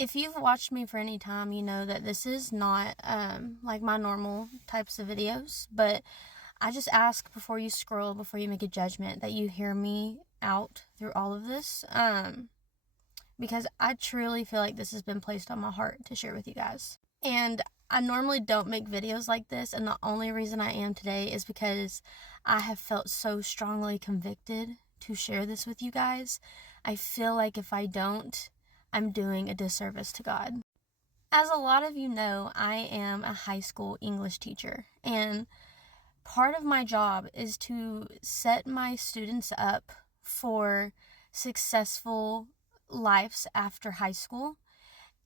If you've watched me for any time, you know that this is not like my normal types of videos, but I just ask before you scroll, before you make a judgment, that you hear me out through all of this, because I truly feel like this has been placed on my heart to share with you guys. And I normally don't make videos like this, and the only reason I am today is because I have felt so strongly convicted to share this with you guys. I feel like if I don't, I'm doing a disservice to God. As a lot of you know, I am a high school English teacher, and part of my job is to set my students up for successful lives after high school.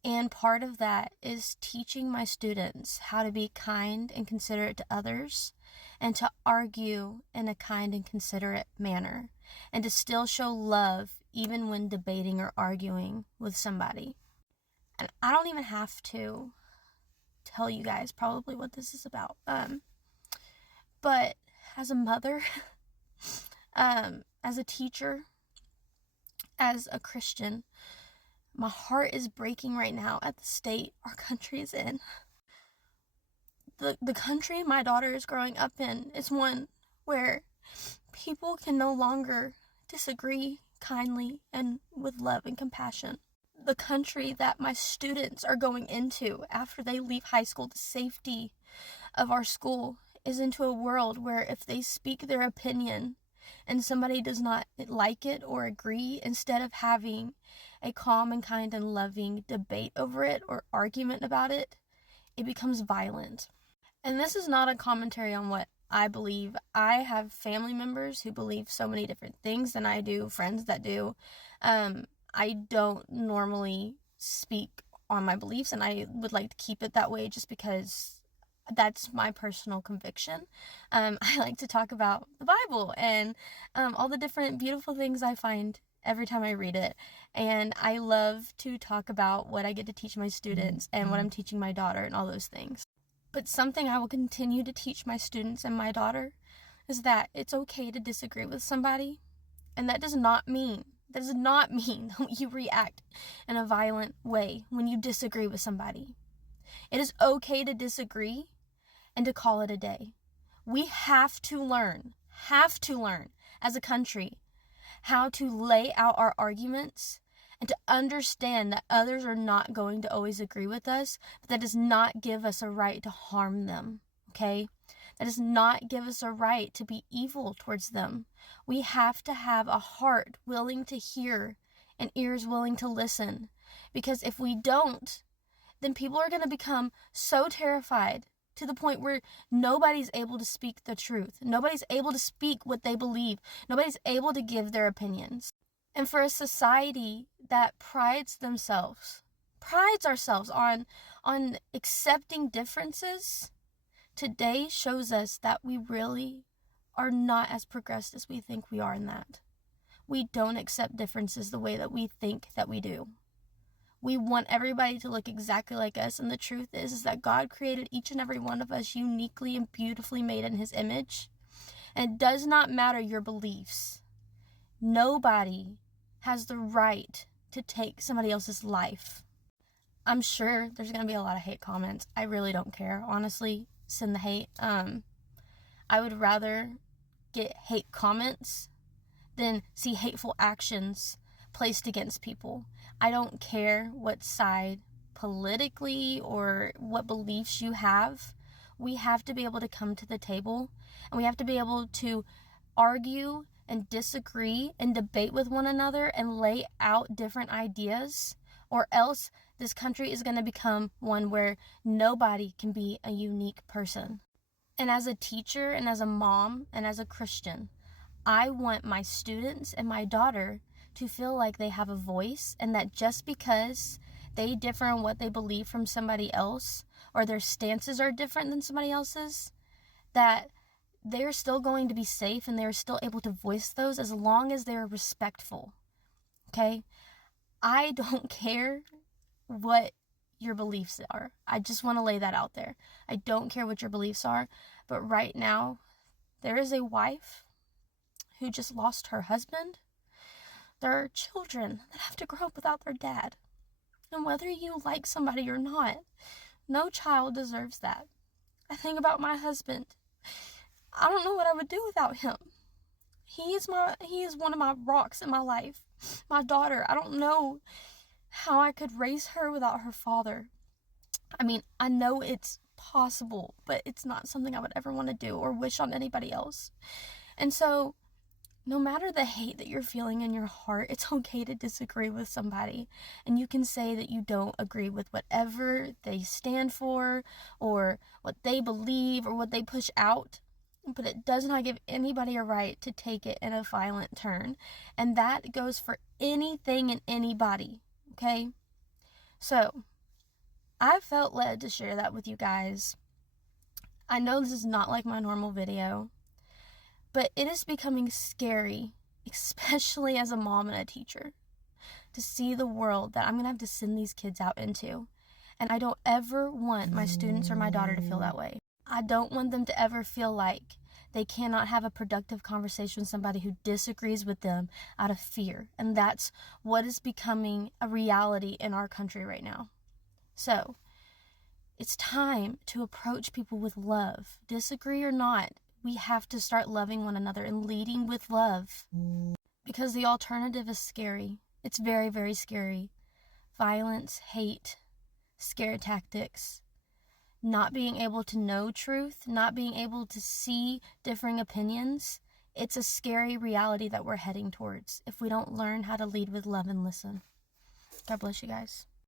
And part of that is teaching my students how to be kind and considerate to others, and to argue in a kind and considerate manner, and to still show love even when debating or arguing with somebody. And I don't even have to tell you guys probably what this is about. But as a mother, as a teacher, as a Christian, my heart is breaking right now at the state our country is in. The country my daughter is growing up in is one where people can no longer disagree kindly and with love and compassion. The country that my students are going into after they leave high school, the safety of our school, is into a world where if they speak their opinion and somebody does not like it or agree, instead of having a calm and kind and loving debate over it or argument about it, it becomes violent. And this is not a commentary on what I believe. I have family members who believe so many different things than I do, friends that do. I don't normally speak on my beliefs, and I would like to keep it that way just because that's my personal conviction. I like to talk about the Bible and all the different beautiful things I find every time I read it. And I love to talk about what I get to teach my students and what I'm teaching my daughter and all those things. But something I will continue to teach my students and my daughter is that it's okay to disagree with somebody. And that does not mean that you react in a violent way when you disagree with somebody. It is okay to disagree and to call it a day. We have to learn as a country how to lay out our arguments and to understand that others are not going to always agree with us, but that does not give us a right to harm them, okay? That does not give us a right to be evil towards them. We have to have a heart willing to hear and ears willing to listen, because if we don't, then people are going to become so terrified to the point where nobody's able to speak the truth. Nobody's able to speak what they believe. Nobody's able to give their opinions. And for a society that prides ourselves on accepting differences, today shows us that we really are not as progressed as we think we are in that. We don't accept differences the way that we think that we do. We want everybody to look exactly like us, and the truth is that God created each and every one of us uniquely and beautifully made in His image. And it does not matter your beliefs. Nobody has the right to take somebody else's life. I'm sure there's going to be a lot of hate comments. I really don't care. Honestly, send the hate. I would rather get hate comments than see hateful actions placed against people. I don't care what side politically or what beliefs you have. We have to be able to come to the table, and we have to be able to argue and disagree and debate with one another and lay out different ideas, or else this country is going to become one where nobody can be a unique person. And as a teacher and as a mom and as a Christian, I want my students and my daughter to feel like they have a voice, and that just because they differ in what they believe from somebody else, or their stances are different than somebody else's, that they're still going to be safe and they're still able to voice those as long as they're respectful. Okay? I don't care what your beliefs are. I just want to lay that out there. I don't care what your beliefs are, but right now, there is a wife who just lost her husband. There are children that have to grow up without their dad. And whether you like somebody or not, no child deserves that. I think about my husband. I don't know what I would do without him. He is one of my rocks in my life. My daughter, I don't know how I could raise her without her father. I mean, I know it's possible, but it's not something I would ever want to do or wish on anybody else. And so, no matter the hate that you're feeling in your heart, it's okay to disagree with somebody. And you can say that you don't agree with whatever they stand for or what they believe or what they push out. But it does not give anybody a right to take it in a violent turn. And that goes for anything and anybody, okay? So, I felt led to share that with you guys. I know this is not like my normal video, but it is becoming scary, especially as a mom and a teacher, to see the world that I'm going to have to send these kids out into. And I don't ever want my students or my daughter to feel that way. I don't want them to ever feel like they cannot have a productive conversation with somebody who disagrees with them out of fear. And that's what is becoming a reality in our country right now. So, it's time to approach people with love. Disagree or not, we have to start loving one another and leading with love. Because the alternative is scary. It's very, very scary. Violence, hate, scare tactics, not being able to know truth, not being able to see differing opinions. It's a scary reality that we're heading towards if we don't learn how to lead with love and listen. God bless you guys.